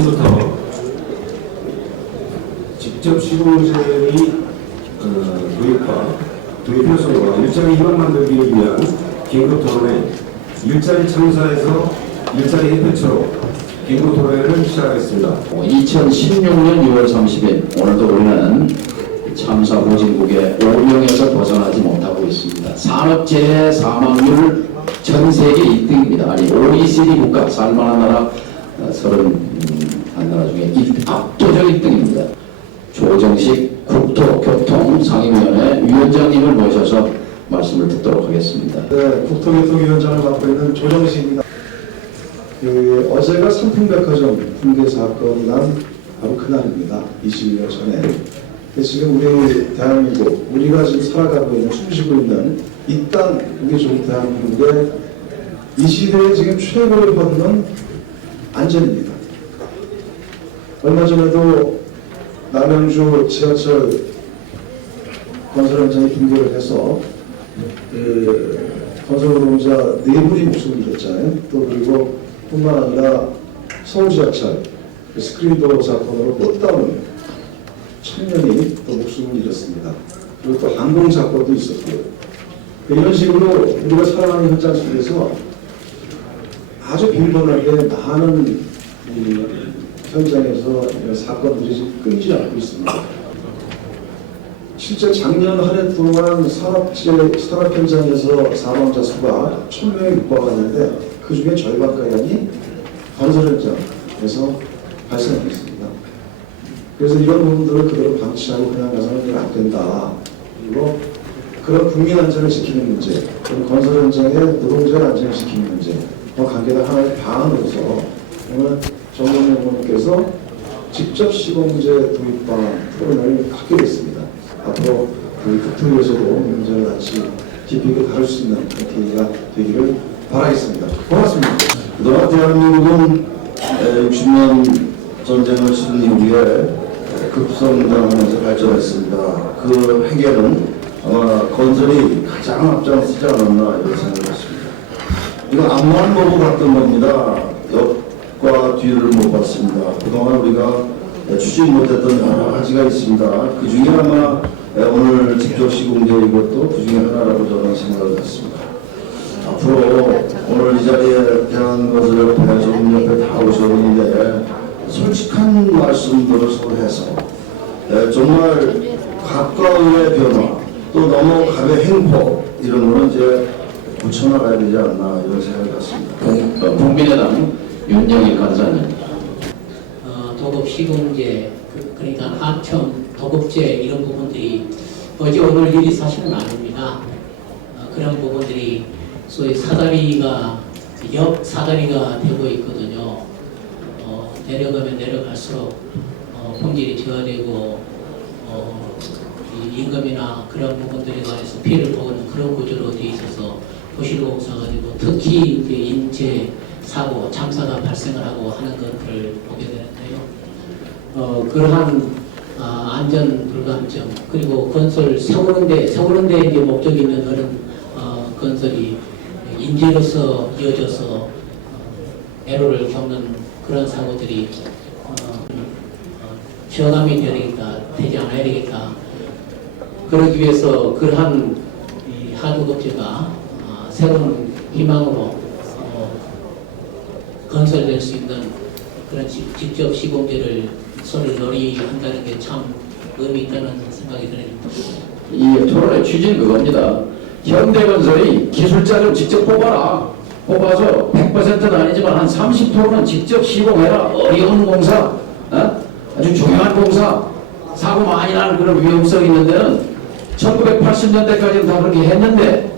지금부터 직접 시공제의 도입 필요성과 일자리 희망 만들기를 위한 긴급 토론회 일자리 참사에서 일자리 햇볕으로 긴급 토론회를 시작하겠습니다. 2016년 6월 30일 오늘도 우리는 참사 후진국의 오명에서 벗어나지 못하고 있습니다. 산업재해 사망률 전 세계 1등입니다. 아니 OECD 국가 살만한 나라 31나라 중에 압도적 1등입니다. 조정식 국토교통 상임위원회 위원장님을 모셔서 말씀을 듣도록 하겠습니다. 네, 국토교통위원장을 맡고 있는 조정식입니다. 어제가 삼풍백화점 붕괴 사건이 난 바로 그날입니다. 20년 전에. 지금 우리 대한민국, 우리가 지금 살아가고 있는, 숨쉬고 있는 이 땅, 우리 좋은 대한민국의 이 시대에 지금 최고의 본능은 안전입니다. 얼마 전에도 남양주 지하철 건설 현장이 붕괴를 해서 건설 노동자 4분이 목숨을 잃었잖아요. 또 그리고 뿐만 아니라 서울 지하철 스크린도어 사건으로 꽃다운 청년이 또 목숨을 잃었습니다. 그리고 또 항공 사건도 있었고요. 이런 식으로 우리가 살아가는 현장 속에서 아주 빈번하게 많은 현장에서 이런 사건들이 지금 끊이지 않고 있습니다. 실제 작년 한 해 동안 산업 현장에서 사망자 수가 1000명에 육박하는데 그 중에 절반가량이 건설 현장에서 발생했습니다. 그래서 이런 부분들을 그대로 방치하고 그냥 가서는 안 된다. 그리고 그런 국민 안전을 지키는 문제, 그리고 건설 현장의 노동자 안전을 지키는 문제, 관계가 하나의 방안으로서 오늘 정동영 의원님께서 직접 시공제 도입 방안 토론을 갖게 됐습니다. 앞으로 우리 국토위에서도 이 문제를 같이 깊이 있게 다룰 수 있는 계기가 되기를 바라겠습니다. 고맙습니다. 그동안 대한민국은 60년 전쟁을 치른 이후에 급성장하면서 발전했습니다. 그 해결은 아마 건설이 가장 앞장서지 않았나 이런 생각했습니다. 이거 앞만 보고 갔던 겁니다. 옆과 뒤를 못 봤습니다. 그동안 우리가 추진 못했던 여러 가지가 있습니다. 그 중에 아마 오늘 직접 시공되는 것도 그 중에 하나라고 저는 생각을 했습니다. 앞으로 오늘 이 자리에 대한건설협회, 전문협회 다 오셨는데 솔직한 말씀들을 서로 해서 정말 가까이의 변화 또 넘어가의 행보 이런 거는 이제 붙여나가야 되지 않나 이런 생각이 같습니다. 국민의당 윤영일 간사님. 도급 시공제 그러니까 하청 도급제 이런 부분들이 어제 오늘 일이 사실은 아닙니다. 그런 부분들이 소위 사다리가 옆 사다리가 되고 있거든요. 내려가면 내려갈수록 품질이 저하되고 임금이나 그런 부분들에 관해서 피해를 보는 그런 구조로 되어 있어서 도시공사가 되고 특히 이제 인체 사고, 참사가 발생을 하고 하는 것들을 보게 되는데요. 그러한 안전 불감증 그리고 건설 세우는데 이제 목적이 있는 그런 건설이 인재로서 이어져서 애로를 겪는 그런 사고들이 저감이 되지 않아야 되겠다. 그러기 위해서 그러한 이 하도급제가 새로운 희망으로 건설될 수 있는 그런 직접 시공제를 서로 논의한다는 게 참 의미 있다는 생각이 듭니다. 이 토론의 취지는 그겁니다. 현대건설이 기술자 좀 직접 뽑아라. 뽑아서 100%는 아니지만 한 30%는 직접 시공해라. 어려운 공사, 아주 중요한 공사, 사고 많이 나는 그런 위험성이 있는 데는 1980년대까지는 다 그렇게 했는데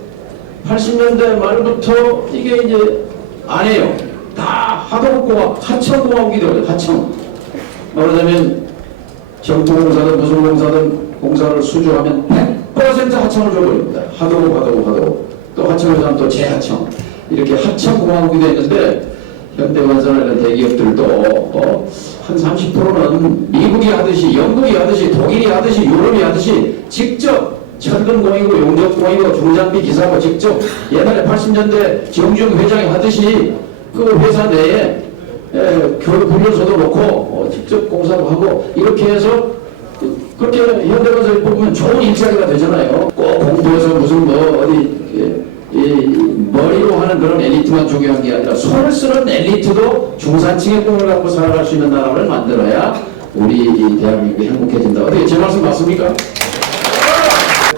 80년대 말부터 이게 이제 안 해요. 다 하도급공학, 하청공학이 되거든요. 하청. 말하자면 정토공사든 무슨 공사든 공사를 수주하면 100% 하청을 줘버립니다. 하도급. 또 하청을 하면 또 재하청. 이렇게 하청공학이 되는데 현대건설이나 대기업들도 한 30%는 미국이 하듯이 영국이 하듯이 독일이 하듯이 유럽이 하듯이 직접 철근공이고 용접공이고 중장비 기사고 직접 옛날에 80년대 정주영 회장이 하듯이 그 회사 내에 불려서도 놓고 직접 공사도 하고 이렇게 해서 그렇게 현대건설 보면 좋은 일자리가 되잖아요. 꼭 공부해서 무슨 뭐 어디 머리로 하는 그런 엘리트만 중요한 게 아니라 손을 쓰는 엘리트도 중산층의 꿈을 갖고 살아갈 수 있는 나라를 만들어야 우리 이 대한민국이 행복해진다. 어떻게 제 말씀 맞습니까?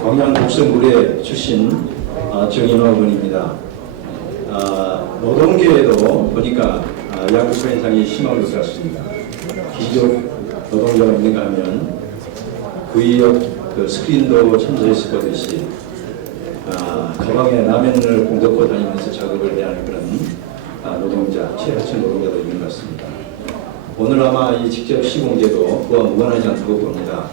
광양 곡성구례 출신 정인호 의원입니다. 노동계에도 보니까 양극화 현상이 심한 것 같습니다. 귀족 노동자가 있는가 하면 구의역 스크린도 참석했을 것이지 가방에 라면을 공덕고 다니면서 작업을 해야 하는 그런 노동자, 최하층 노동자도 있는 것 같습니다. 오늘 아마 이 직접 시공제도 그와 무관하지 않다고 봅니다.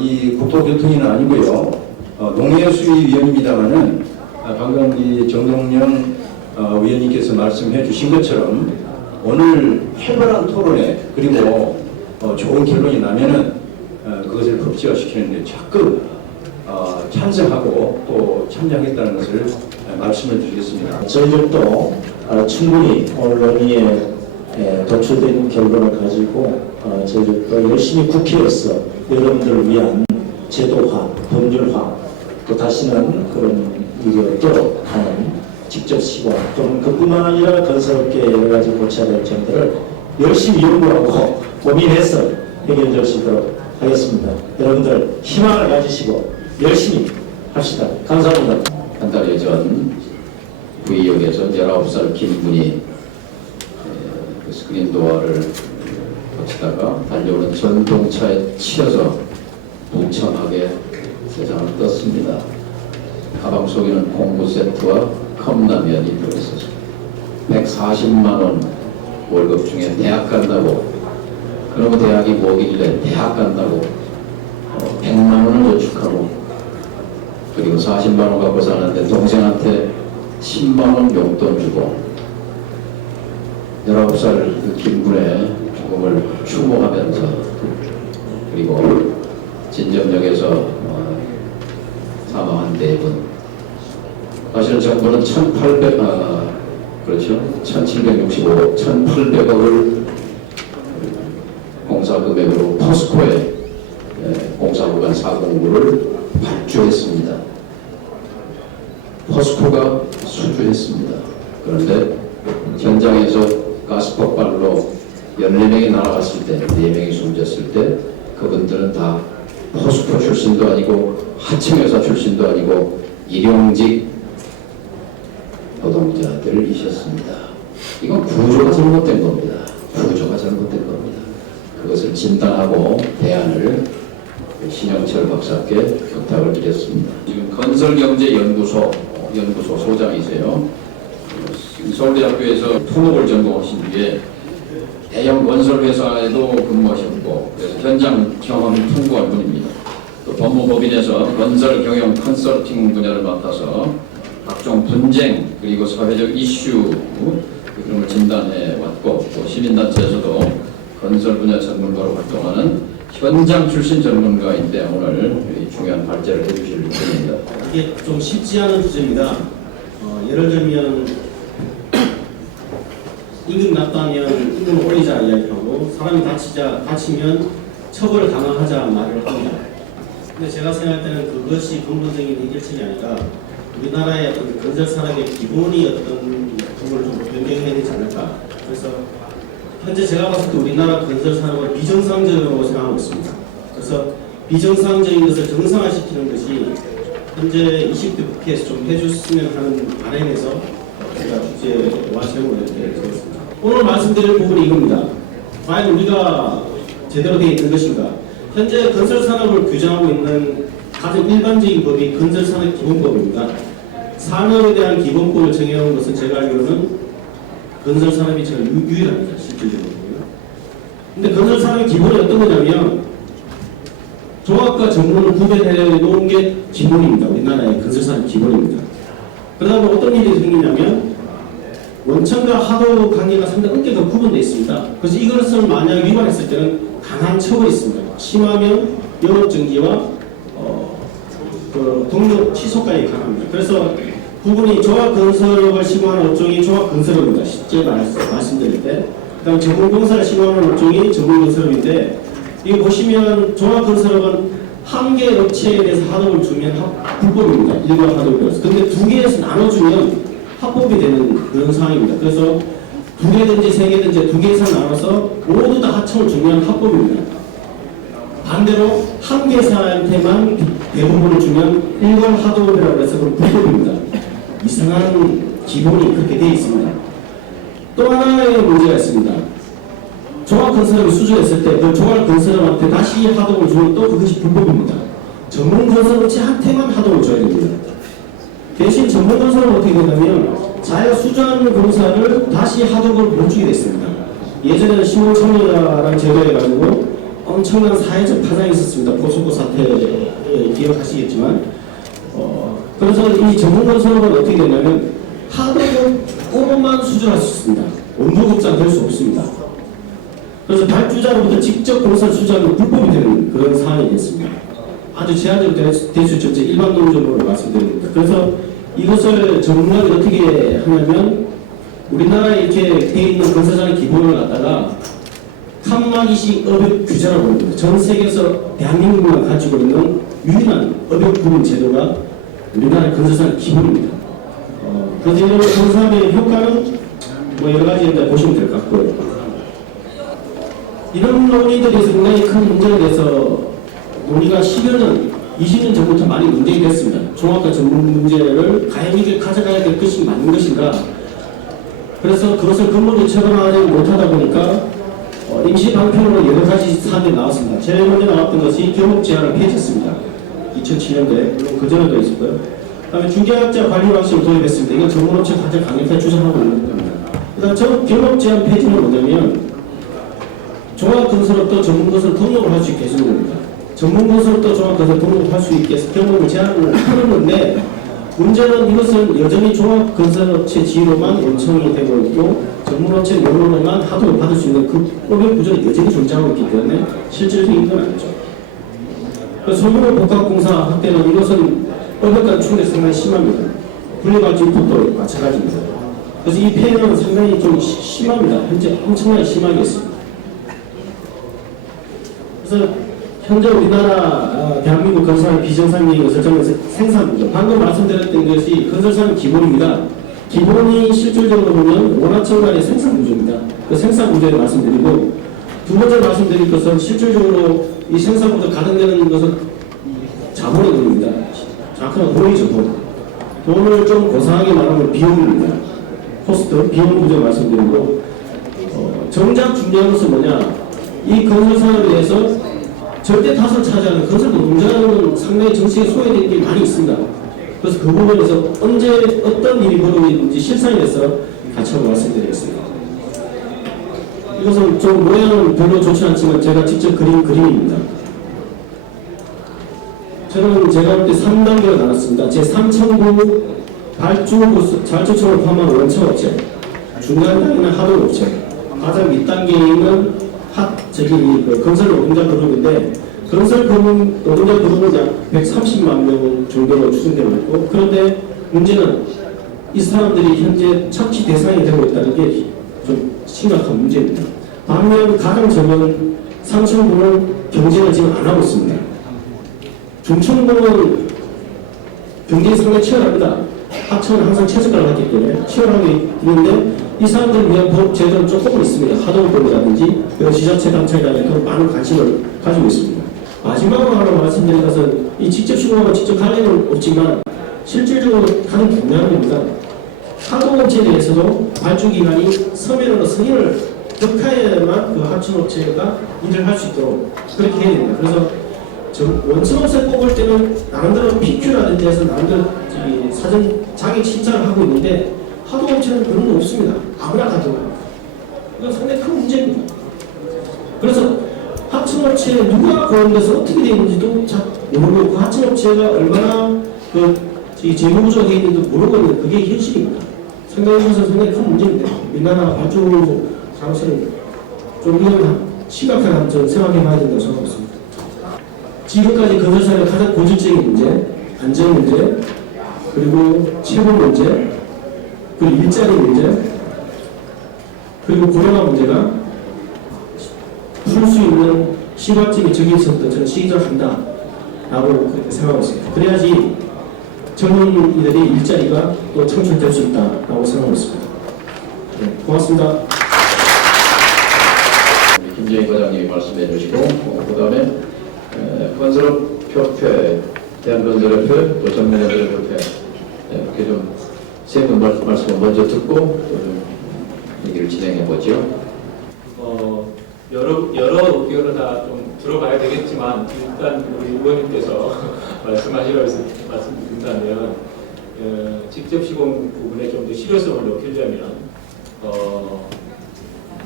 이 국토교통위는 아니고요. 농해수위위원입니다만은 방금 이 정동영 위원님께서 말씀해 주신 것처럼 오늘 활발한 토론회 그리고 좋은 결론이 나면은 그것을 법제화시키는데 적극 찬성하고 또 참여하겠다는 것을 말씀을 드리겠습니다. 저희들도 충분히 오늘 논의에 도출된 결론을 가지고 저희들도 열심히 국회에서 여러분들을 위한 제도화, 법률화, 또 다시는 그런 일이 없도록 하는 직접 시공 또는 그뿐만 아니라 건설업계에 여러 가지 고쳐야 될 점들을 열심히 연구하고 고민해서 해결될 수 있도록 하겠습니다. 여러분들 희망을 가지시고 열심히 합시다. 감사합니다. 한 달여 전 구의역에서 19살 김군이 그 스크린 도어를 거치다가 달려오는 전동차에 치여서 무참하게 세상을 떴습니다. 가방 속에는 공부 세트와 컵라면이 들어있었습니다. 140만 원 월급 중에 대학 간다고 그러면 대학이 뭐길래 대학 간다고 100만 원을 저축하고 그리고 40만 원 갖고 사는데 동생한테 10만 원 용돈 주고 19살 그 김군의 죽음을 추모하면서 그리고 진정역에서 사망한 4분 사실은 정부는 1765억 1800억을 공사금액으로 포스코에 공사구간 409를 발주했습니다. 포스코가 수주했습니다. 그런데 현장에서 가스 폭발로 14명이 날아갔을 때 4명이 숨졌을 때 그분들은 다 포스코 출신도 아니고 하청회사 출신도 아니고 일용직 노동자들이셨습니다. 이건 구조가 잘못된 겁니다. 구조가 잘못된 겁니다. 그것을 진단하고 대안을 신영철 박사께 부탁을 드렸습니다. 지금 건설경제연구소 소장이세요. 서울대학교에서 토목을 전공하신 뒤에 대형 건설회사에도 근무하셨고 그래서 현장 경험이 풍부한 분입니다. 또 법무법인에서 건설 경영 컨설팅 분야를 맡아서 각종 분쟁 그리고 사회적 이슈 그런 걸 진단해 왔고 또 시민단체에서도 건설 분야 전문가로 활동하는 현장 출신 전문가인데 오늘 중요한 발제를 해주실 분입니다. 이게 좀 쉽지 않은 주제입니다. 예를 들면 임금 낮다면 임금을 올리자 이야기하고 사람이 다치면 처벌을 강화하자 말을 합니다. 근데 제가 생각할 때는 그것이 근본적인 해결책이 아니라 우리나라의 어떤 건설 산업의 기본이 어떤 부분을 좀 변경해야 되지 않을까. 그래서 현재 제가 봤을 때 우리나라 건설 산업은 비정상적이라고 생각하고 있습니다. 그래서 비정상적인 것을 정상화시키는 것이 현재 20대 국회에서 좀 해줬으면 하는 바람에서 제가 주제와 제목을 이렇게 적었습니다. 오늘 말씀드릴 부분이 이겁니다. 과연 우리가 제대로 되어 있는 것인가? 현재 건설 산업을 규정하고 있는 가장 일반적인 법이 건설산업기본법입니다. 산업에 대한 기본법을 정해놓은 것은 제가 알기로는 건설산업이 제일 유일합니다. 실질적으로. 근데 건설산업의 기본이 어떤 거냐면 종합과 전문을 구별해 놓은 게 기본입니다. 우리나라의 건설산업 기본입니다. 그러다 보면 어떤 일이 생기냐면 원천과 하도 관계가 상당히 엄격하게 구분되어 있습니다. 그래서 이것을 만약 위반했을 때는 강한 처벌이 있습니다. 심하면 영업정지와 동료 취소까지 가능합니다. 그래서 부분이 종합건설업을 시공하는 업종이 종합건설업입니다. 실제 말씀드릴 때. 그다음 전문공사를 시공하는 업종이 전문건설업인데 이거 보시면 종합건설업은 한 개 업체에 대해서 하도를 주면 불법입니다. 일반 하도에서. 근데 두 개에서 나눠주면 합법이 되는 그런 상황입니다. 그래서 두 개든지 세 개든지 두 개 이상 나눠서 모두 다 하청을 주면 합법입니다. 반대로 한 개사한테만 대부분을 주면 일반 하도업이라고 해서 그건 불법입니다. 이상한 기본이 그렇게 되어 있습니다. 또 하나의 문제가 있습니다. 종합건설업이 수주했을 때 그 종합건설업한테 다시 하도를 주면 또 그것이 불법입니다. 전문건설업체한테만 하도를 줘야 됩니다. 대신 전문건설업은 어떻게 되냐면 자기가 수주하는 공사를 다시 하도를 못 주게 됐습니다. 예전에는 신혼청년이라는 제도해가지고 엄청난 사회적 파장이 있었습니다. 포스코 사태 기억하시겠지만 그래서 이 전문건설업은 어떻게 되냐면 하도를 오만 수주할 수 있습니다. 원부급자 될 수 없습니다. 그래서 발주자로부터 직접 공사를 수주하면 불법이 되는 그런 상황이 됐습니다. 아주 제한적으로 될 수 있죠. 일반론적으로 말씀드립니다. 그래서 이것을 전문가들이 어떻게 하냐면 우리나라에 이렇게 되어 있는 건설사의 기본을 갖다가 칸막이식 업역 규제라고 합니다. 전 세계에서 대한민국만 가지고 있는 유일한 업역 구분 제도가 우리나라의 건설사의 기본입니다. 그래서 이런 건설사의 효과는 뭐 여러 가지 보시면 될 것 같고요. 이런 논의들이 상당히 큰 문제에 대해서 논의가 10여 년, 20년 전부터 많이 논쟁이 됐습니다. 종합과 전문 문제를 과연 이게 가져가야 될 것이 맞는 것인가. 그래서 그것을 근본적으로 처벌하지 못하다 보니까 임시 방편으로 여러 가지 사안이 나왔습니다. 제일 먼저 나왔던 것이 경업 제한을 폐지했습니다. 2007년도에, 물론 그 전에도 있었고요. 그 다음에 중개업자 관리 방식을 도입했습니다. 이건 전문업체 가장 강력하게 주장하고 있는 겁니다. 그 다음 저 경업 제한 폐지는 뭐냐면 종합건설업도 전문건설 등록을 할 수 있게 해주는 겁니다. 전문건설업도 종합건설 등록을 할 수 있게 해서 경험을 제한을 하는 건데 문제는 이것은 여전히 종합건설업체 지위로만 원청이 되고 있고 전문업체 명령만 하도록 받을 수 있는 그 법의 구조는 여전히 존재하고 있기 때문에 실질적인 건 아니죠. 소규모 복합공사 확대는 이것은 법에 따른 충돌이 상당히 심합니다. 분리발주법도 마찬가지입니다. 그래서 이 폐해는 상당히 좀 심합니다. 현재 엄청나게 심하게 있습니다. 그래서 현재 우리나라 대한민국 건설사의 비정상적인 것을 저는 생산구조, 방금 말씀드렸던 것이 건설사는 기본입니다. 기본이 실질적으로 보면 원화청 간의 생산구조입니다. 그 생산구조에 말씀드리고 두 번째 말씀드릴 것은 실질적으로 이 생산구조 가동되는 것은 자본의 돈입니다. 정확한 돈이죠, 돈. 돈을 좀 고상하게 말하면 비용입니다. 코스트, 비용 구조 말씀드리고 정작 중요한 것은 뭐냐, 이 건설사업에 대해서 절대 다수를 차지하는 건설 노동자는 상당히 정치에 소외되는 게 많이 있습니다. 그래서 그 부분에서 언제 어떤 일이 벌어지는지 실상에 대해서 같이 한번 말씀드리겠습니다. 이것은 좀 모양은 별로 좋지 않지만 제가 직접 그린 그림입니다. 저는 제가 볼 때 3단계로 나눴습니다. 제3청구 발주처를 포함한 원청업체, 중간 단계는 하도업체, 가장 밑단계에는 건설 노동자 그룹인데 건설 노동자 그룹은 약 130만 명 정도로 추정되고 있고, 그런데 문제는 이 사람들이 현재 착취 대상이 되고 있다는 게 좀 심각한 문제입니다. 반면 가장 적은 상층부는 경쟁을 지금 안 하고 있습니다. 중층부는 경쟁이 상당히 치열합니다. 하청은 항상 최저가를 하기 때문에 치열하게 있는데 이 사람들을 위한 법 제도는 조금은 있습니다. 하도법이라든지 지자체 단체가 많은 관심을 가지고 있습니다. 마지막으로 하나 말씀드린 것은 이 직접 시공하고 직접 관련은 없지만 실질적으로 가장 중요한 겁니다. 하도업체에 대해서도 발주기관이 서면으로 승인을 격하여야만 그 하청업체가 일을 할 수 있도록 그렇게 해야 됩니다. 그래서 원청업체 뽑을 때는 나름대로 PQ라든지 해서 나름대로 사전 자격 심사를 하고 있는데 하도업체는 그런 거 없습니다. 아무나 가도. 이건 상당히 큰 문제입니다. 그래서 하청업체에 누가 고용돼서 어떻게 되어 있는지도 잘 모르고 그 하청업체가 얼마나 재무구조가 되어 있는지도 모르고 있는 그게 현실입니다. 상당히 큰 문제입니다. 민간화 발주 사업소는 좀 이런 심각하게 한번 생각해 봐야 된다고 생각합니다. 지금까지 건설사의 가장 고질적인 문제, 안전 문제, 그리고 채무 문제, 그리고 일자리 문제, 그리고 코로나 문제가 풀 수 있는 시각적인 적인성도 저는 시작한다라고 그렇게 생각하고 있습니다. 그래야지 젊은이들이 일자리가 또 창출될 수 있다라고 생각하고 있습니다. 네, 고맙습니다. 김재희 과장님이 말씀해 주시고 그 다음에 건설업협회, 대한건설협회, 또 전면건설협회 이렇게 좀 세 분 말씀을 먼저 듣고 좀 얘기를 진행해 보죠. 여러 의견을 다 좀 들어봐야 되겠지만 일단 우리 의원님께서 말씀하시라고 말씀드린다면 직접 시공 부분에 좀 더 실효성을 높이려면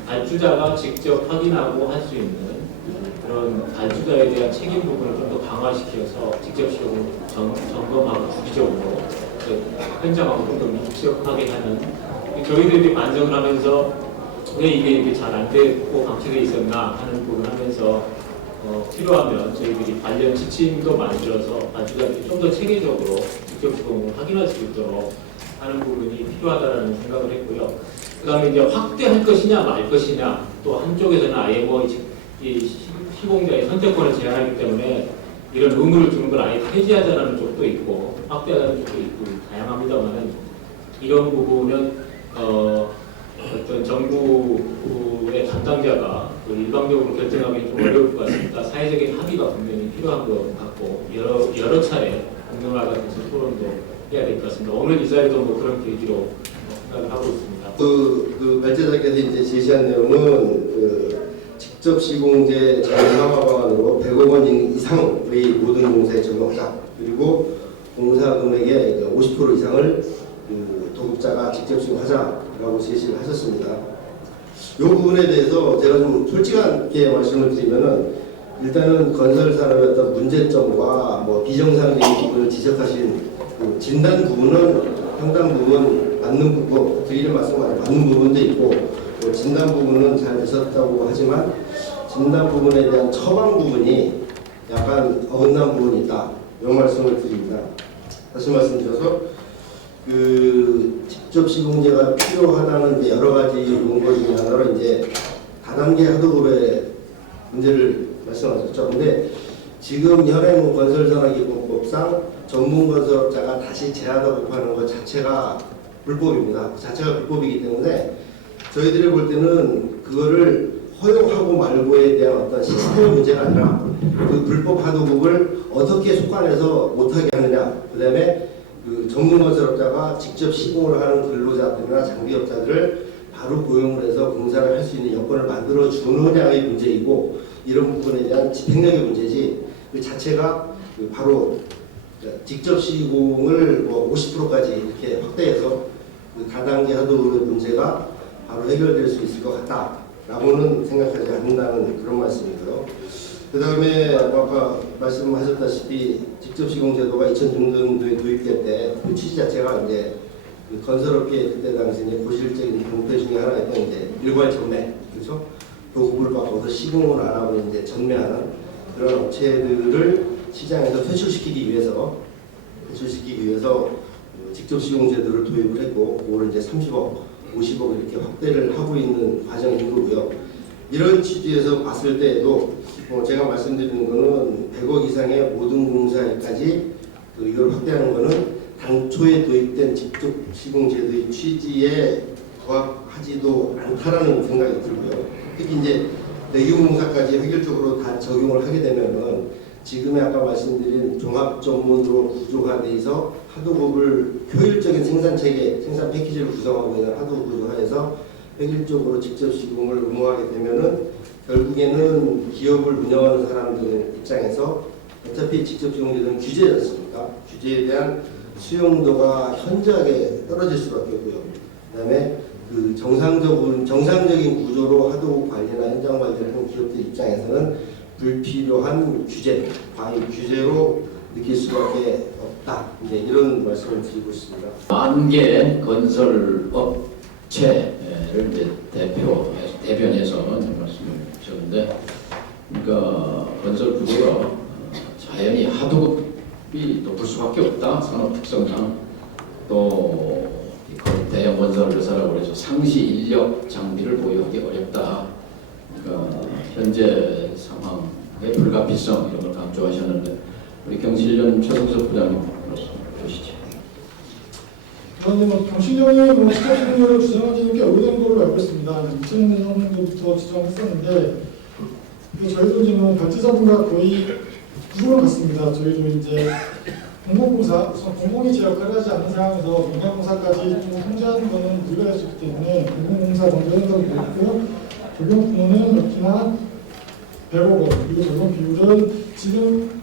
발주자가 직접 확인하고 할 수 있는 그런 발주자에 대한 책임 부분을 좀 더 강화시켜서 직접 시공을 점검하고 주기적으로 현장하고 좀 더 밀접하게 하는 저희들이 만정을 하면서 왜 이게 이렇게 잘 안 되고 방치되어 있었나 하는 부분을 하면서 필요하면 저희들이 관련 지침도 만들어서 발주자들이 좀 더 체계적으로 직접 시공을 확인할 수 있도록 하는 부분이 필요하다는 생각을 했고요. 그 다음에 이제 확대할 것이냐 말 것이냐, 또 한쪽에서는 아예 이 시공자의 선택권을 제한하기 때문에 이런 의무를 주는 걸 아예 폐지하자는 쪽도 있고 확대하자는 쪽도 있고 다양합니다만은 이런 부분은 어떤 정부의 담당자가 일방적으로 결정하기 좀 어려울 것 같습니다. 사회적인 합의가 분명히 필요한 것 같고 여러 차례 공론화가 돼서 토론도 해야 될 것 같습니다. 오늘 이 자리도 뭐 그런 계기로 생각을 하고 있습니다. 그 발제자께서 이제 제시한 내용은 직접 시공제 자율화화 방안으로 100억 원 이상의 모든 공사에 적용하자. 그리고 공사 금액의 50% 이상을 도급자가 직접 시공하자라고 제시를 하셨습니다. 이 부분에 대해서 제가 좀 솔직하게 말씀을 드리면은 일단은 건설 산업의 어떤 문제점과 뭐 비정상적인 부분을 지적하신 그 진단 부분은 상당 부분 맞는 부분, 드리는 말씀 맞는 부분도 있고 뭐 진단 부분은 잘 되셨다고 하지만 진단 부분에 대한 처방 부분이 약간 어긋난 부분이 있다. 이런 말씀을 드립니다. 다시 말씀드려서 직접 시공제가 필요하다는 여러 가지 원고 중에 하나로 이제 다단계 하도급의 문제를 말씀하셨죠. 근데 지금 현행 건설산업기본법상 전문건설업자가 다시 재하도급하는 것 자체가 불법입니다. 자체가 불법이기 때문에 저희들이 볼 때는 그거를 허용하고 말고에 대한 어떤 시스템 문제가 아니라 그 불법 하도급을 어떻게 속관해서 못하게 하느냐, 그 다음에 그 전문건설업자가 직접 시공을 하는 근로자들이나 장비업자들을 바로 고용을 해서 공사를 할 수 있는 여건을 만들어 주느냐의 문제이고, 이런 부분에 대한 집행력의 문제지 그 자체가 바로 직접 시공을 뭐 50%까지 이렇게 확대해서 그 다단계 하도급의 문제가 바로 해결될 수 있을 것 같다라고는 생각하지 않는다는 그런 말씀이고요. 그 다음에 아까 말씀하셨다시피 직접 시공 제도가 2006년도에 도입될 때 그 취지 자체가 이제 그 건설업계 그때 당시 이제 고질적인 병폐 중에 하나였던 이제 일괄 전매, 그렇죠? 도급을 받고서 시공을 안 하고 이제 전매하는 그런 업체들을 시장에서 퇴출시키기 위해서 직접 시공 제도를 도입을 했고, 그걸 이제 30억, 50억 이렇게 확대를 하고 있는 과정인 거고요. 이런 취지에서 봤을 때에도 제가 말씀드리는 거는 100억 이상의 모든 공사까지 이걸 확대하는 거는 당초에 도입된 직접 시공 제도의 취지에 부합하지도 않다라는 생각이 들고요. 특히 이제 대규모 공사까지 획일적으로 다 적용을 하게 되면은 지금의 아까 말씀드린 종합 전문으로 구조화돼서 하도급을 효율적인 생산 체계, 생산 패키지를 구성하고 있는 하도급 구조화에서 획일적으로 직접 시공을 의무하게 되면은 결국에는 기업을 운영하는 사람들 입장에서 어차피 직접 시공 제도는 규제지 않습니까? 규제에 대한 수용도가 현저하게 떨어질 수밖에 없고요. 그다음에 그 정상적인 구조로 하도급 관리나 현장 관리를 하는 기업들 입장에서는 불필요한 규제, 과잉 규제로 느낄 수밖에 없다. 이제 이런 말씀을 드리고 있습니다. 만개 건설업체를 이제 대변해서 말씀을 주셨는데, 그러니까 건설 구조가 자연히 하도급이 높을 수밖에 없다. 산업 특성상 또 대형 건설을 사라고 해서 상시 인력 장비를 보유하기 어렵다. 그러니까 현재 상황의 불가피성 이런 걸 강조하셨는데 우리 경실련 최성석 부장님으로서 보시죠. 경실련이 직접시공료를 주장하기는 꽤 오래된 걸로 알고 있습니다. 2000년도부터 주장했었는데 저희도 지금 발제자분과 거의 구조를 같습니다. 저희도 이제 공공공사, 공공이 제 역할을 하지 않는 상황에서 민간공사까지 좀 통제하는 것은 무리가 될 수 있기 때문에 공공공사 먼저 생각이 되었고 적용 규모는 역시나 100억 원, 그리고 적용 비율은 지금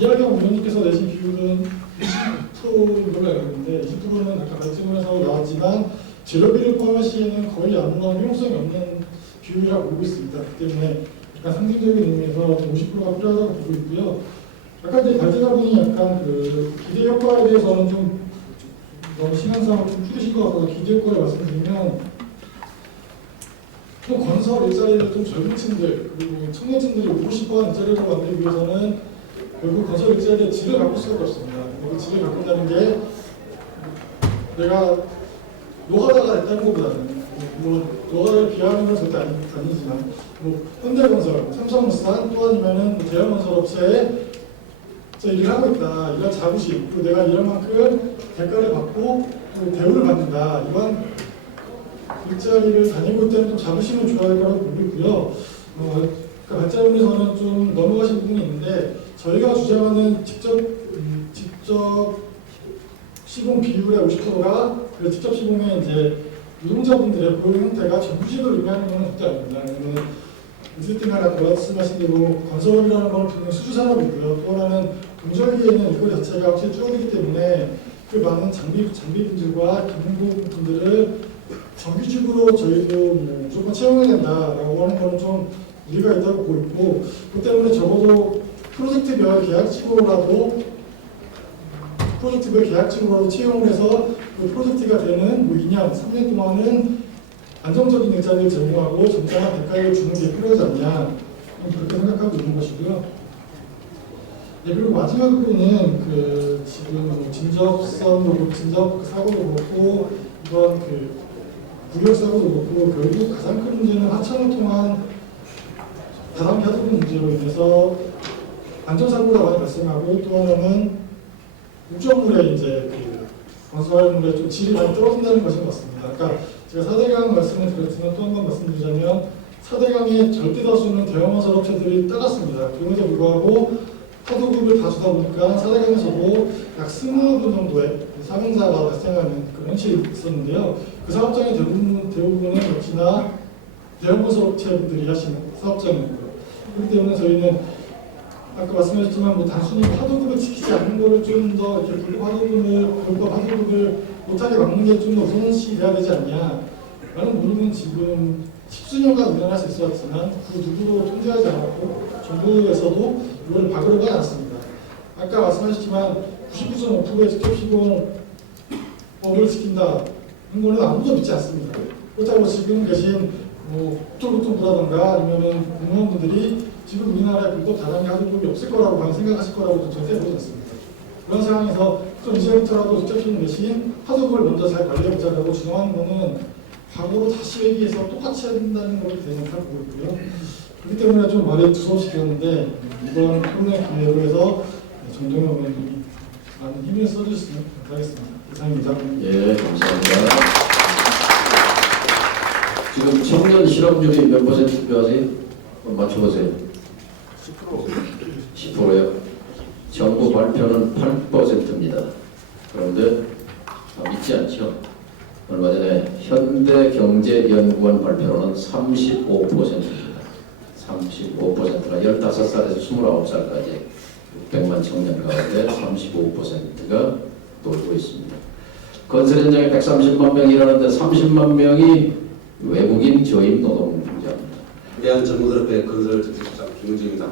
이야기한 위원님께서 내신 비율은 20%인 걸로 알고 있는데 20%는 아까 발제문에서 나왔지만 재료비를 포함할 시에는 거의 아무런 효용성이 없는 비율이라고 보고 있습니다. 그렇기 때문에 약간 상징적인 의미에서 50%가 필요하다고 보고 있고요. 아까 이제 발제자분이 약간 그 기대 효과에 대해서는 좀 너무 시간상으로 좀 줄이신 것 같아서 기대 효과를 말씀드리면 또 건설 일자리를 좀 젊은 층들 그리고 청년층들이 오고 싶어하는 일자리를 만들기 위해서는 결국 건설 일자리의 질을 바꿀 수가 없습니다. 그 질을 바꾼다는 게 내가 노가다가 됐다는 것보다는 노가다를 비하하는 건 절대 아니지만 현대건설, 삼성물산 또 아니면은 대형건설업체에 일을 하고 있다. 이런 자부심, 그리고 내가 일한 만큼 대가를 받고 대우를 받는다. 이런 일자리를 다니고 있다는 좀 자부심을 줘야 될 거라고 보고 있고요. 그러니까 발자국에서는 좀 넘어가신 부분이 있는데 저희가 주장하는 직접 시공 비율의 50%가 그 직접 시공의 이제 노동자분들의 고용 형태가 정규직을 의미하는 건 절대 아닙니다. 인스팅이나 말씀하신 대로 건설이라는 건 분명히 수주산업이고요. 또 하나는 공절기에는 일거리 자체가 확실히 줄어들기 때문에 그 많은 장비분들과 기능부분들을 정규직으로 저희도 무조건 채용해야 된다라고 하는 거는 좀 무리가 있다고 보고 있고 그 때문에 적어도 프로젝트별 계약직으로라도 채용을 해서 그 프로젝트가 되는 2년, 3년 동안은 안정적인 일자리를 제공하고 정당한 대가를 주는 게 필요하지 않냐 그렇게 생각하고 있는 것이고요. 네, 그리고 마지막으로는 그 지금 진적 사고도 그렇고 이번 그 구역 사고도 그렇고 결국 가장 큰 문제는 하청을 통한 다단계 하도급 문제로 인해서 안전사고가 많이 발생하고 또 하나는 우정물에 이제 그 건설물의 좀 질이 많이 떨어진다는 것인 것 같습니다. 그러니까 제가 4대강 말씀을 드렸지만 또 한 번 말씀드리자면 4대강의 절대 다수는 대형건설 업체들이 따갔습니다. 그럼에도 불구하고 하도급을 다 주다 보니까 4대강에서도 약 20분 정도의 사망자가 발생하는 그런 현실이 있었는데요. 그 사업장의 대부분은 역시나 대형건설 업체분들이 하시는 사업장이고요. 그렇기 때문에 저희는 아까 말씀하셨지만 단순히 하도급을 지키지 않는 거를 좀 더 이렇게 불법 하도급을 못하게 막는 게 좀 더 우선시 돼야 되지 않냐. 라는 논의는 지금 10수년간 일어날 수 있었지만 그 누구도 통제하지 않았고 정부에서도 이걸 박으려고 하지 않습니다. 아까 말씀하셨지만 99.5%의 직접 시공법을 지킨다는 거는 아무도 믿지 않습니다. 그렇다고 지금 계신 국토교통부라던가 아니면은 공무원분들이 지금 우리나라에 불법 다단계 하도급이 없을 거라고 생각하실 거라고도 절대 보지 않습니다. 그런 상황에서 좀 이제부터라도 직접 시공 대신 하도급을 먼저 잘 관리해보자라고 주장하는 거는 과거로 다시 회귀해서 똑같이 해야 된다는 걸 생각하고 보고 있고요. 그렇기 때문에 좀 말이 두서없이 되었는데 이번 코로나 기회로 해서 정동영 의원님이 많은 힘을 써주시면 감사하겠습니다. 이상입니다. 예, 감사합니다. 지금 청년 실업률이 몇 퍼센트 투표하세요? 맞춰보세요. 10%요. 정부 발표는 8%입니다. 그런데 믿지 않죠? 얼마 전에 현대경제연구원 발표로는 35%입니다. 35%가 15살에서 29살까지 600만 청년 가운데 35%가 놀고 있습니다. 건설 현장에 130만 명이 일하는데 30만 명이 외국인 저임 노동자입니다. 대한전문그룹의 건설 적십장 김은중입니다.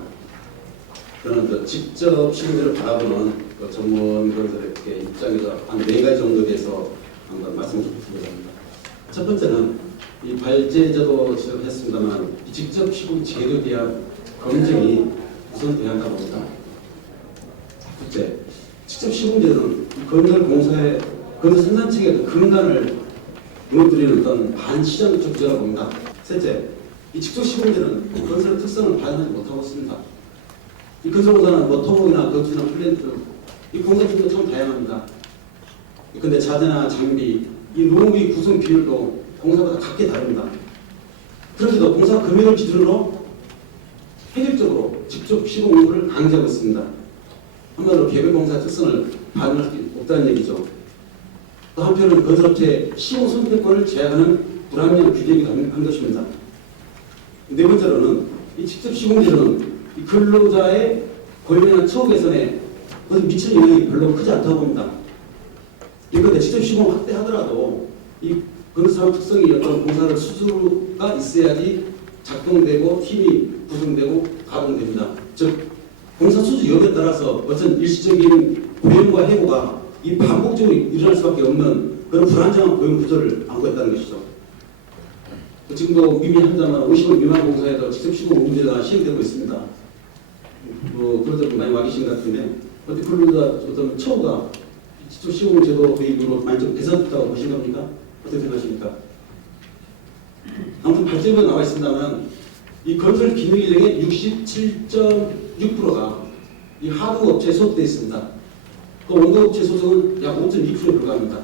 저는 그 직접 시민들을 바라보는 그 전문 건설의 입장에서 한 4가지 정도에 대해서 한번 말씀을 드리겠습니다. 첫 번째는 이 발제제도 했습니다만 직접 시공 제도에 대한 검증이 우선돼야 한다고 봅니다. 둘째, 직접 시공제는 건설 공사의 건설 생산체계의 근간을 무너뜨리는 어떤 반시장적 구조라고 봅니다. 셋째, 이 직접 시공되는 건설의 특성을 발현하지 못하고 있습니다. 이 건설공사는 뭐 토목이나 건축이나 플랜트, 이 공사 기능도 참 다양합니다. 근데 자재나 장비, 이 노무의 구성 비율도 공사마다 각기 다릅니다. 그런데도 공사 금액을 기준으로 획일적으로 직접 시공 의무를 강제하고 있습니다. 한마디로 개별공사 특성을 발현할 수 없다는 얘기죠. 또 한편으로는 건설업체의 시공 선택권을 제한하는 불합리한 규정이 한 것입니다. 네 번째로는 이 직접 시공제로는 이 근로자의 권리나 처우 개선에 미치는 영향이 별로 크지 않다고 봅니다. 이런데 직접 시공 확대하더라도 이 건설사업 특성이 어떤 공사를 수주가 있어야지 작동되고 팀이 구성되고 가동됩니다. 즉 공사 수주 여부에 따라서 어떤 일시적인 고용과 해고가 이 반복적으로 일어날 수밖에 없는 그런 불안정한 고용 구조를 안고 있다는 것이죠. 지금도 미미한자만 50원 미만 공사에도 직접 시공 문제가 시행되고 있습니다. 그런 많이 와 계신 것 같은데 어떻게 근로자 어떤 처우가 직접 시공 제도 도입으로 많이 좀 개선됐다고 보신 겁니까? 어떻게 생각하십니까? 아무튼 발전에 나와 있습니다만 이 건설 기능 인력의 67.6%가 이 하드 업체에 소속되어 있습니다. 또 원가 업체 소속은 약 5.2%에 불과합니다.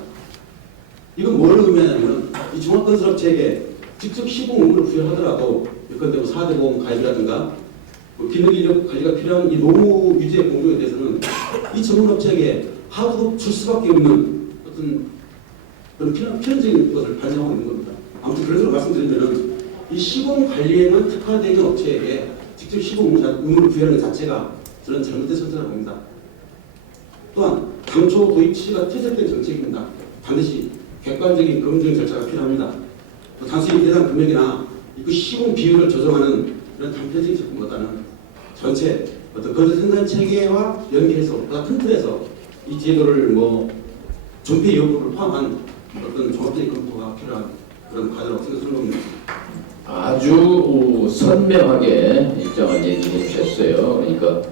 이건 뭘 의미하냐면 이 종합건설업체에게 직접 시공 의무를 부여하더라도 예컨대 4대 보험 가입이라든가 기능 인력 관리가 필요한 이 노무 유지의 공정에 대해서는 이 전문업체에게 하도급 줄 수밖에 없는 어떤 그런 필연적인 것을 발생하고 있는 겁니다. 아무튼 그래서 말씀드리면은 이 시공 관리에만 특화되어 있는 업체에게 직접 시공 의무를 부여하는 것 자체가 저는 잘못된 선택이라고 봅니다. 또한 당초 도입 취지가 퇴색된 정책입니다. 반드시 객관적인 검증 절차가 필요합니다. 단순히 대상 금액이나 그 시공 비율을 조정하는 이런 단편적인 접근보다는 전체 어떤 건설 생산 체계와 연계해서 보다 큰 틀에서 이 제도를 존폐 여부를 포함한 어떤 종합적인 검토가 필요한 그런 과제라고 생각하는 겁니다. 아주 선명하게 입장을 얘기해 주셨어요. 그러니까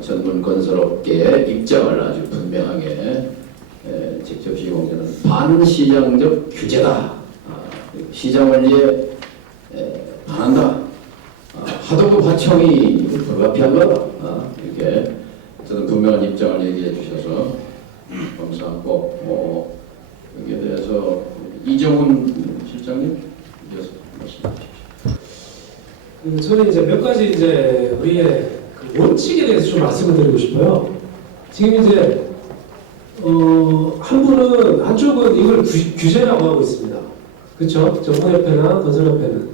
전문 건설업계의 입장을 아주 분명하게 직접 시공제는 반시장적 규제다. 시장 원리에 반한다. 하도급 하청이 불가피한 거다. 이렇게 저는 분명한 입장을 얘기해 주셔서 감사하고 여기에 대해서 이정훈 실장님 이어서 말씀해 주십시오. 저는 이제 몇 가지 이제 우리의 그 원칙에 대해서 좀 말씀을 드리고 싶어요. 지금 이제 한쪽은 이걸 규제라고 하고 있습니다. 그렇죠? 정부협회나 건설협회는.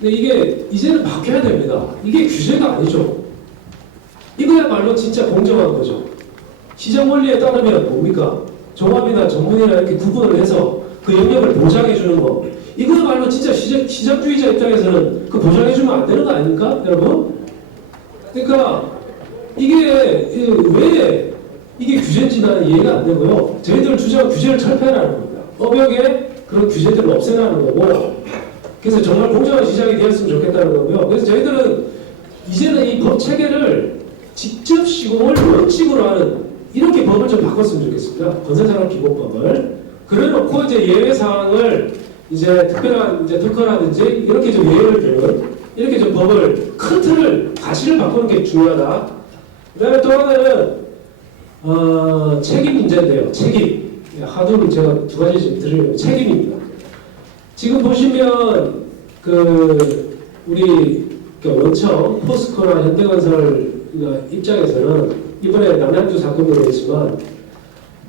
근데 이게 이제는 바뀌어야 됩니다. 이게 규제가 아니죠. 이거야말로 진짜 공정한 거죠. 시장 원리에 따르면 뭡니까? 종합이나 전문이나 이렇게 구분을 해서 그 영역을 보장해 주는 거. 이거야말로 진짜 시장주의자 입장에서는 그 보장해 주면 안 되는 거 아닙니까, 여러분? 그러니까 이게 왜 이게 규제인지 나는 이해가 안 되고요. 저희들 주장은 규제를 철폐하라는 겁니다. 법역에 그런 규제들을 없애라는 거고, 그래서 정말 공정한 시장이 되었으면 좋겠다는 거고요. 그래서 저희들은 이제는 이 법 체계를 직접 시공을 원칙으로 하는 이렇게 법을 좀 바꿨으면 좋겠습니다. 건설산업기본법을. 그래놓고 이제 예외 사항을 이제 특별한 이제 특허라든지 이렇게 좀 예외를 주는 이렇게 좀 법을 큰 틀을 가시를 바꾸는 게 중요하다. 그다음에 또 하나는 책임 문제인데요. 책임. 하도 제가 두 가지 지금 드리는 책임입니다. 지금 보시면 우리 원청 포스코나 현대건설 입장에서는 이번에 남양주 사건도 그렇지만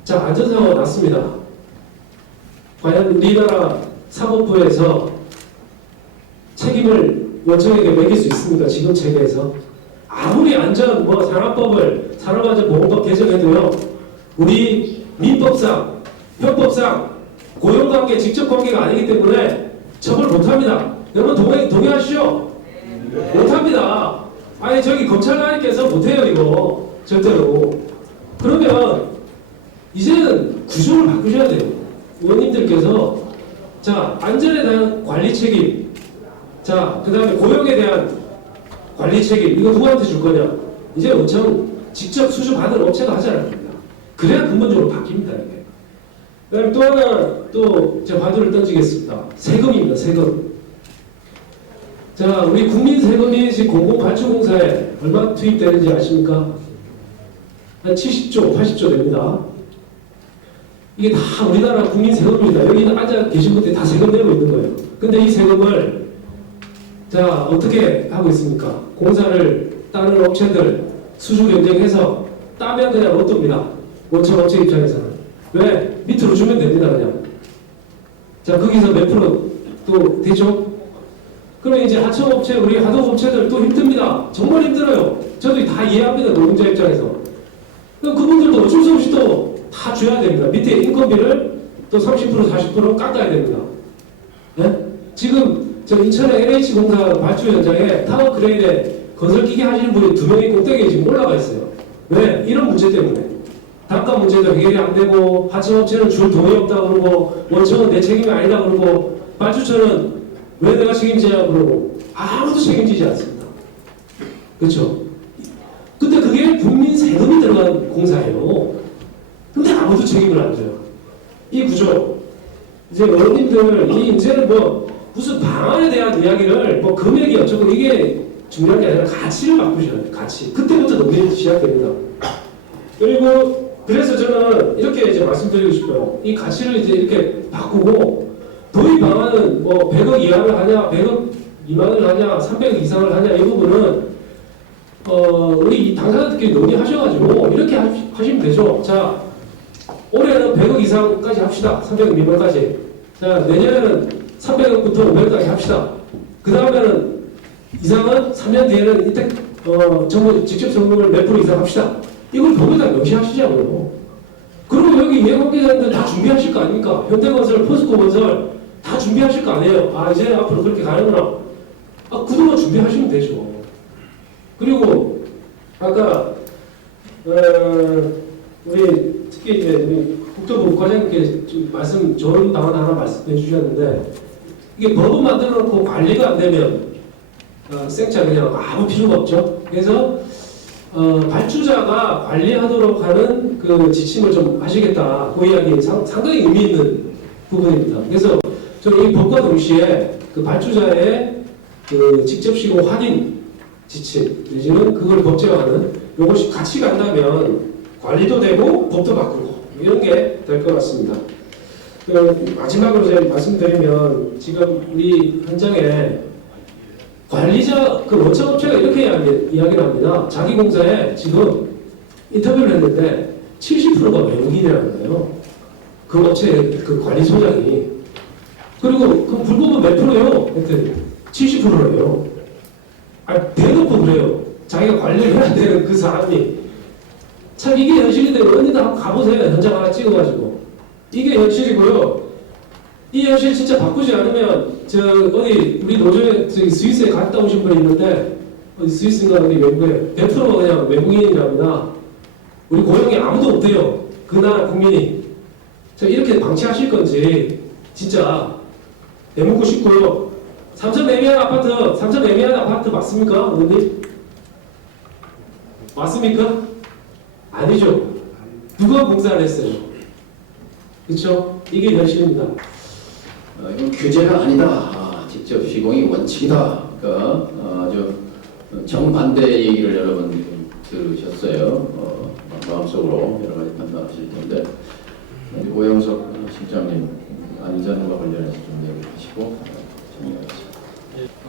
자 안전사고가 났습니다. 과연 우리나라 사법부에서 책임을 원청에게 매길 수 있습니까? 지금 체계에서 아무리 산업안전보건법 개정해도요. 우리 민법상 형법상 고용관계 직접관계가 아니기 때문에 처벌 못합니다. 여러분 동의하시죠? 못합니다. 아니 저기 검찰관님께서 못해요 이거 절대로. 그러면 이제는 구조를 바꾸셔야 돼요. 의원님들께서 자 안전에 대한 관리 책임, 자 그다음에 고용에 대한 관리 책임 이거 누구한테 줄 거냐? 이제 원청 직접 수주 받은 업체가 하지 않습니다. 그래야 근본적으로 바뀝니다 이게. 그다음에 또 하나 또 제가 화두를 던지겠습니다. 세금입니다. 세금. 자, 우리 국민 세금이 지금 공공발주공사에 얼마 투입되는지 아십니까? 한 70조, 80조 됩니다. 이게 다 우리나라 국민 세금입니다. 여기 앉아 계신 분들이 다 세금 내고 있는 거예요. 근데 이 세금을 자 어떻게 하고 있습니까? 공사를 따는 업체들 수주 경쟁해서 따면 그냥 로또입니다. 원청 업체 입장에서는. 왜? 밑으로 주면 됩니다. 그냥. 자 거기서 몇 프로 또 되죠? 그러면 이제 하청업체, 우리 하도업체들 또 힘듭니다. 정말 힘들어요. 저도 다 이해합니다. 노동자 입장에서. 그분들도 어쩔 수 없이 또 다 줘야 됩니다. 밑에 인건비를 또 30% 40% 깎아야 됩니다. 네? 지금 저 인천의 LH공사 발주 현장에 타워 그레인에 건설기계 하시는 분이 2명이 꼭대기에 지금 올라가 있어요. 왜? 이런 문제 때문에. 단가 문제도 해결이 안 되고 하청업체는 줄 돈이 없다 그러고 원청은 내 책임이 아니다 그러고 발주처는 왜 내가 책임져야 그러고 아무도 책임지지 않습니다. 그렇죠? 근데 그게 국민 세금이 들어간 공사예요. 근데 아무도 책임을 안 져요. 이 구조. 이제 어른님들 이 이제는 뭐 무슨 방안에 대한 이야기를 뭐 금액이 어쩌고 이게 중요한 게 아니라 가치를 바꾸셔야 돼요. 가치. 그때부터 논의가 시작됩니다. 그리고 그래서 저는 이렇게 이제 말씀드리고 싶어요. 이 가치를 이제 이렇게 바꾸고 도입 방안은 뭐 100억 이하를 하냐, 100억 미만을 하냐, 300억 이상을 하냐 이 부분은 우리 당사자들끼리 논의하셔가지고 이렇게 하시면 되죠. 자, 올해는 100억 이상까지 합시다. 300억 미만까지. 자, 내년에는 300억부터 500억까지 합시다. 그 다음에는 이상은 3년 뒤에는 이때 정부 직접 성공을 몇 프로 이상 합시다. 이걸 거기다 명시하시자고요. 그리고 여기 이해관계자들 다 준비하실 거 아닙니까? 현대건설, 포스코건설 다 준비하실 거 아니에요. 아 이제 앞으로 그렇게 가는구나. 아 그동안 준비하시면 되죠. 그리고 아까 우리 특히 이제 우리 국토부 과장님께 좀 말씀 좋은 방안 하나 말씀해 주셨는데 이게 법은 만들어 놓고 관리가 안 되면 생차 그냥 아무 필요가 없죠. 그래서 발주자가 관리하도록 하는 그 지침을 좀 하시겠다. 그 이야기 상당히 의미 있는 부분입니다. 그래서 저는 이 법과 동시에 그 발주자의 그 직접 시공 확인 지침 내지는 그걸 법제화하는 이것이 같이 간다면 관리도 되고 법도 바꾸고 이런 게 될 것 같습니다. 마지막으로 제가 말씀드리면 지금 우리 현장에 관리자, 그 원청업체가 이렇게 이야기를 합니다. 자기 공사에 지금 인터뷰를 했는데 70%가 외국인이라는 거예요. 그 업체의 그 관리소장이. 그리고 그 불법은 몇 프로예요? 하여튼 70%예요. 아, 대놓고 그래요. 자기가 관리를 해야 되는 그 사람이. 참 이게 현실인데 언니들 한번 가보세요. 현장 하나 찍어가지고. 이게 현실이고요. 이 현실 진짜 바꾸지 않으면 어디 우리 노조에 저기 스위스에 갔다 오신 분이 있는데 어디 스위스인가 어디 외국에 100%가 그냥 외국인이랍니다. 우리 고용이 아무도 없대요. 그 나라 국민이. 자 이렇게 방치하실 건지 진짜 내묻고 싶고요. 삼성 매미안 아파트 맞습니까? 어머니? 맞습니까? 아니죠. 누가 공사를 했어요? 그렇죠? 이게 현실입니다. 이건 규제가 아니다. 직접 시공이 원칙이다. 그러니까 아주 정반대 얘기를 여러분 들으셨어요. 마음속으로 여러 가지 판단하실 텐데 오영석 실장님 안전과 관련해서 좀 얘기하시고 정리하겠습니다.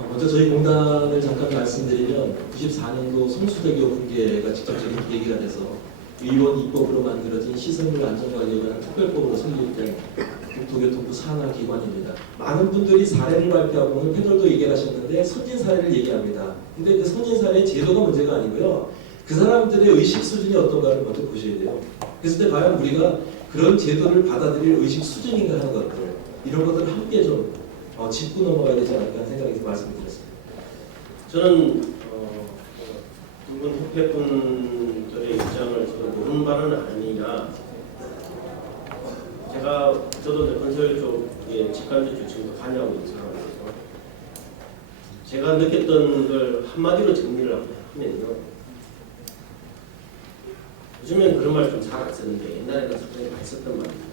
먼저 저희 공단을 잠깐 말씀드리면 94년도 성수대교 붕괴가 직접적인 계기가 돼서 위원 입법으로 만들어진 시설물 안전관리에 관한 특별법으로 설립된 국토교통부 산하기관입니다. 많은 분들이 사례를 발표하고 오늘 패널도 얘기하셨는데 선진 사례를 얘기합니다. 근데 그 선진 사례 제도가 문제가 아니고요. 그 사람들의 의식 수준이 어떤가를 먼저 보셔야 돼요. 그랬을 때 과연 우리가 그런 제도를 받아들일 의식 수준인가 하는 것들 이런 것들을 함께 좀 짚고 넘어가야 되지 않을까 하는 생각에서 말씀드렸습니다. 저는 두 분 협회분들의 입장을 저도 모르는 바는 아니라 저도 건설 쪽에 직관적으로 지금 관여하고 있는 상황에서 제가 느꼈던 걸 한마디로 정리를 하면요. 요즘엔 그런 말 좀 잘 안 쓰는데 옛날에는 상당히 많이 썼던 말입니다.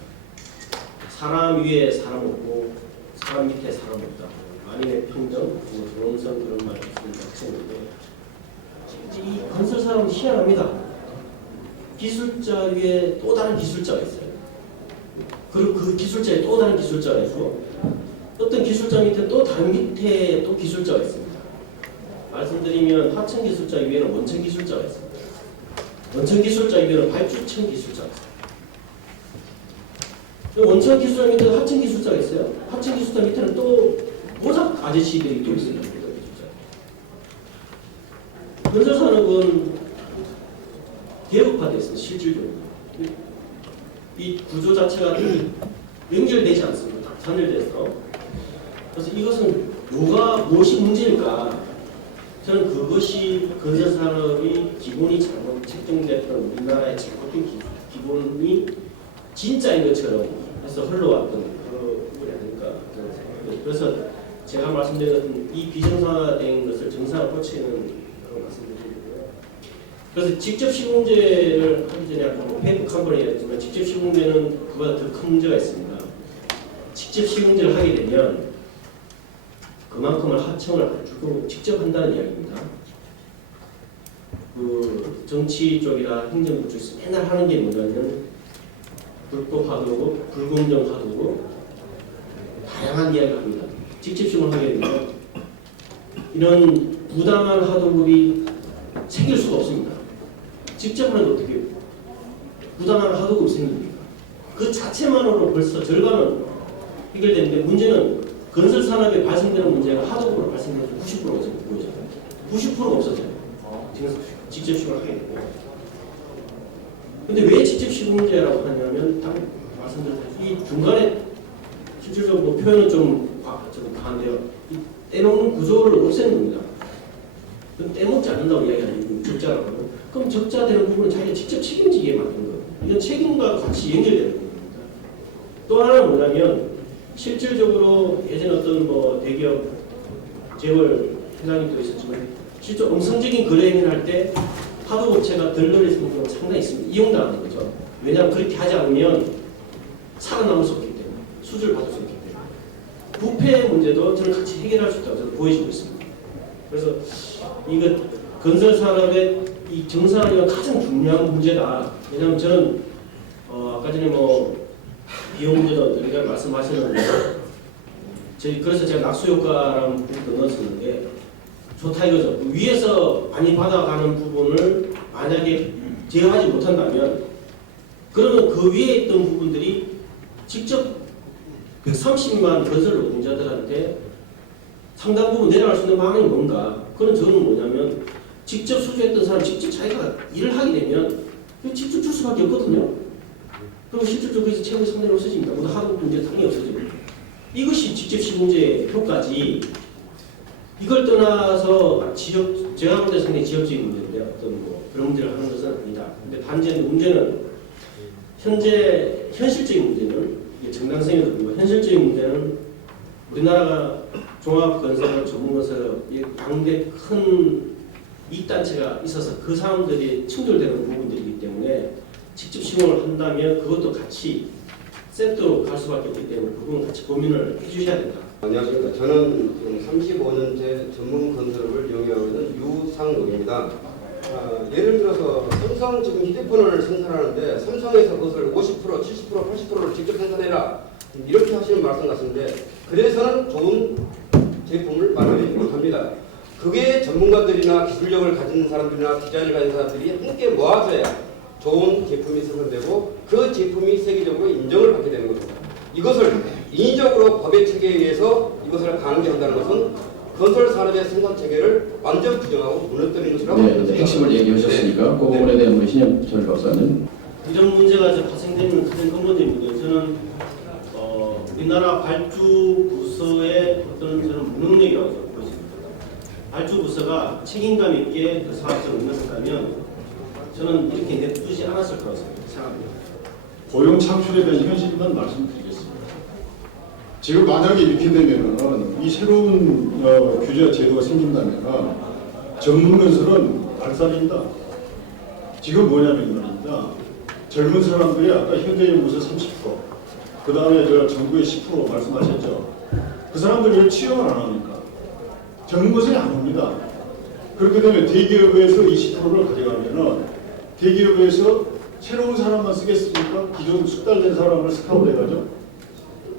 사람 위에 사람 없고 사람 밑에 사람 없다. 만인의 평등, 조원성 그런 말을 했는데 이 건설 사람은 희한합니다. 기술자 위에 또 다른 기술자가 있어요. 그리고 그 기술자에 또 다른 기술자가 있고 어떤 기술자 밑에 또 다른 밑에 또 기술자가 있습니다. 말씀드리면 하청 기술자 위에는 원천 기술자가 있습니다. 원천 기술자 위에는 발주청 기술자가 있습니다. 원천 기술자 밑에는 하청 기술자가 있어요. 하청 기술자 밑에는 또 모작 아저씨들이 또 있습니다. 건설 산업은 개업화되어 있습니다. 실질적으로. 이 구조 자체가 연결되지 않습니다. 단절돼서. 그래서 이것은 무엇이 문제일까? 저는 그것이 건설 산업이 기본이 잘못 책정됐던 우리나라의 잘못된 기본이 진짜인 것처럼 해서 흘러왔던 그 부분이 아닐까 저는 생각합니다. 그래서 제가 말씀드린 이 비정상화된 것을 정상화 고치는 그런 말씀드리고요. 그래서 직접 시공제를 하기 전에 아까 페이퍼 컴퍼니가 했지만 직접 시공제는 그보다 더 큰 문제가 있습니다. 직접 시공제를 하게 되면 그만큼을 하청을 직접 한다는 이야기입니다. 그 정치 쪽이나 행정부 쪽에서 맨날 하는 게 뭐냐면 불법하고 불공정하고 다양한 이야기를 합니다. 직접 시공을 하게 되면 이런 부당한 하도급이 생길 수가 없습니다. 직접 하는데 어떻게 부당한 하도급이 생깁니까? 그 자체만으로 벌써 절반은 해결되는데 문제는 건설 산업에 발생되는 문제가 하도급으로 발생되는 90%가 보이잖아요. 90%가 없어져요. 직접 시공을 하게 되고. 근데 왜 직접 시공제라고 하냐면 딱 말씀드렸듯이 이 중간에 실질적으로 표현은 좀 과한데요. 이 떼놓는 구조를 없애는 겁니다. 떼먹지 않는다고 이야기하는 적자라고 하면 그럼 적자되는 부분은 자기가 직접 책임지게 만드는 거예요. 이건 책임과 같이 연결되는 겁니다. 또 하나는 뭐냐면 실질적으로 예전 어떤 뭐 대기업 재벌 회장님도 있었지만 실제 음성적인 거래 행위를 할 때 하도업체가 덜러리는 경우가 상당히 있습니다. 이용당하는 거죠. 왜냐하면 그렇게 하지 않으면 살아남을 수 없기 때문에 수주를 받을 수 있기 때문에 부패 문제도 저는 같이 해결할 수 있다고 저는 보여지고 있습니다. 그래서 이거 건설 산업의 이 정상화가 가장 중요한 문제다. 왜냐하면 저는 아까 전에 뭐 비용 문제도 우리가 말씀하셨는데 그래서 제가 낙수효과라는 부분도 넣었었는데 좋다 이거죠. 위에서 많이 받아가는 부분을 만약에 제어하지 못한다면 그러면 그 위에 있던 부분들이 직접 130만 건설 노동자들한테 상당 부분 내려갈 수 있는 방안이 뭔가. 그런 점은 뭐냐면 직접 수주했던 사람 직접 자기가 일을 하게 되면 직접 줄 수밖에 없거든요. 그리고 실질적으로 그래서 채용이 상당히 없어집니다. 모두 하도 문제 당연히 없어집니다. 이것이 직접 시공제 효과지. 이걸 떠나서 제가 볼 때 상당히 지역적인 문제인데 어떤 뭐 그런 문제를 하는 것은 아니다. 근데 단지 문제는 현실적인 문제는 이게 정당성이 높고 현실적인 문제는 우리나라가 종합건설 전문건설 양대 큰 이단체가 있어서 그 사람들이 충돌되는 부분들이기 때문에 직접 시공을 한다면 그것도 같이 세트로 갈 수밖에 없기 때문에 그 부분 같이 고민을 해주셔야 된다. 안녕하십니까. 저는 35년째 전문 건설업을 영위하고 있는 유상록입니다. 예를 들어서 삼성 지금 휴대폰을 생산하는데 삼성에서 그것을 50%, 70%, 80%를 직접 생산해라 이렇게 하시는 말씀 같은데 그래서는 좋은 제품을 만들지 못합니다. 그게 전문가들이나 기술력을 가진 사람들이나 디자인을 가진 사람들이 함께 모아져야 좋은 제품이 생산되고 그 제품이 세계적으로 인정을 받게 되는 겁니다. 이것을 인위적으로 법의 체계에 의해서 이것을 강제한다는 것은 건설 산업의 생산 체계를 완전 부정하고 무너뜨리는 것이라고 네, 핵심을 얘기하셨으니까 그 부분에 대한 우리 신현철 박사님. 이런 문제가 발생되는 가장 근본적인 문제는 저는 우리나라 발주 부서의 어떤 저는 무능력이라고 보여집니다. 발주 부서가 책임감 있게 그 사업을 운영한다면 저는 이렇게 내두지 않았을 거라고 생각합니다. 고용 창출에 대한 현실만 말씀드리겠습니다. 지금 만약에 이렇게 되면은 이 새로운 규제와 제도가 생긴다면 전문 건설은 발살입니다. 지금 뭐냐면 말입니다. 젊은 사람들이 아까 현대연구소 30%, 그 다음에 저 정부의 10% 말씀하셨죠. 그 사람들이 왜 취업을 안 합니까? 전문고생이 안 옵니다. 그렇게 되면 대기업에서 20%를 가져가면은 대기업에서 새로운 사람만 쓰겠습니까? 기존 숙달된 사람을 스카우트 해가죠.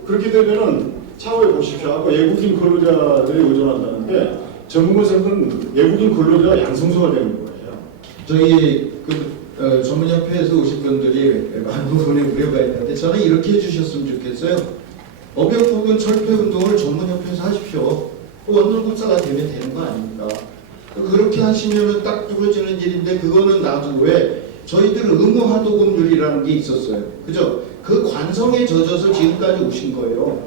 그렇게 되면은 차후에 보십시오. 아까 외국인 근로자들이 의존한다는데 전문고생은 외국인 근로자 양성소가 되는 거예요. 저희 전문협회에서 오신 분들이 많은 부분에 우려가 있는데 저는 이렇게 해주셨으면 좋겠어요. 업역 부분 철폐 운동을 전문협회에서 하십시오. 원룸국사가 되면 되는 거 아닙니까? 그렇게 하시면은 딱 뚫어지는 일인데 그거는 놔두고 왜 저희들 의무화도급률이라는 게 있었어요. 그죠? 그 관성에 젖어서 지금까지 오신 거예요.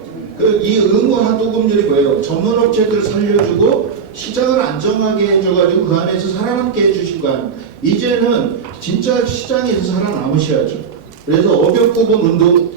이 의무화도급률이 뭐예요? 전문업체들 살려주고 시장을 안정하게 해줘가지고 그 안에서 살아남게 해주신 거 아니에요. 이제는 진짜 시장에서 살아남으셔야죠. 그래서 업역부분 운동,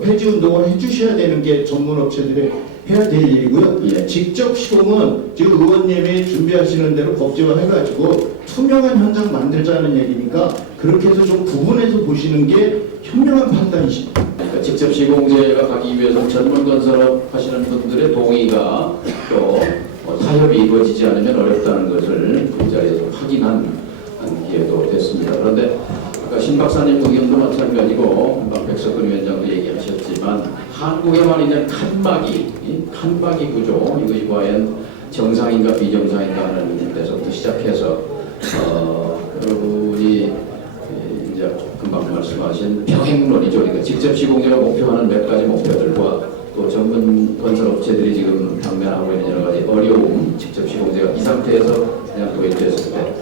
폐지 운동을 해주셔야 되는 게 전문업체들이 해야 될 일이고요. 예. 직접 시공은 지금 의원님이 준비하시는 대로 법제화 해가지고 투명한 현장 만들자는 얘기니까 그렇게 해서 좀 구분해서 보시는 게 현명한 판단이십니다. 그러니까 직접 시공제가 가기 위해서 전문 건설업 하시는 분들의 동의가 또 타협이 이루어지지 않으면 어렵다는 것을 그 자리에서 확인한 기회도 됐습니다. 그런데 아까 신 박사님 의견도 마찬가지고 백석근 위원장도 얘기하셨지만 한국에만 있는 칸막이 구조 이것이 과연 정상인가 비정상인가 하는 데서부터 시작해서 여러분이 이제 금방 말씀하신 병행론이죠. 그러니까 직접 시공제가 목표하는 몇 가지 목표들과 또 전문 건설업체들이 지금 당면하고 있는 여러 가지 어려움, 직접 시공제가 이 상태에서 그냥 도입됐을 때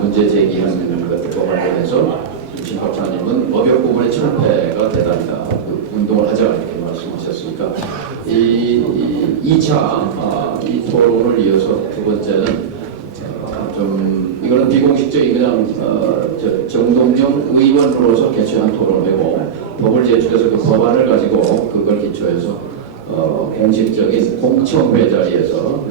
문제 제기하는 것들과 관련해서 신 박사님은 업역 부분의 철폐가 대단하다. 그 운동을 하자 이렇게 말씀하셨으니까 이 2차 이 토론을 이어서 두 번째는 좀 이거는 비공식적인 그냥 정동영 의원으로서 개최한 토론회고 법을 제출해서 그 법안을 가지고 그걸 기초해서 공식적인 공청회 자리에서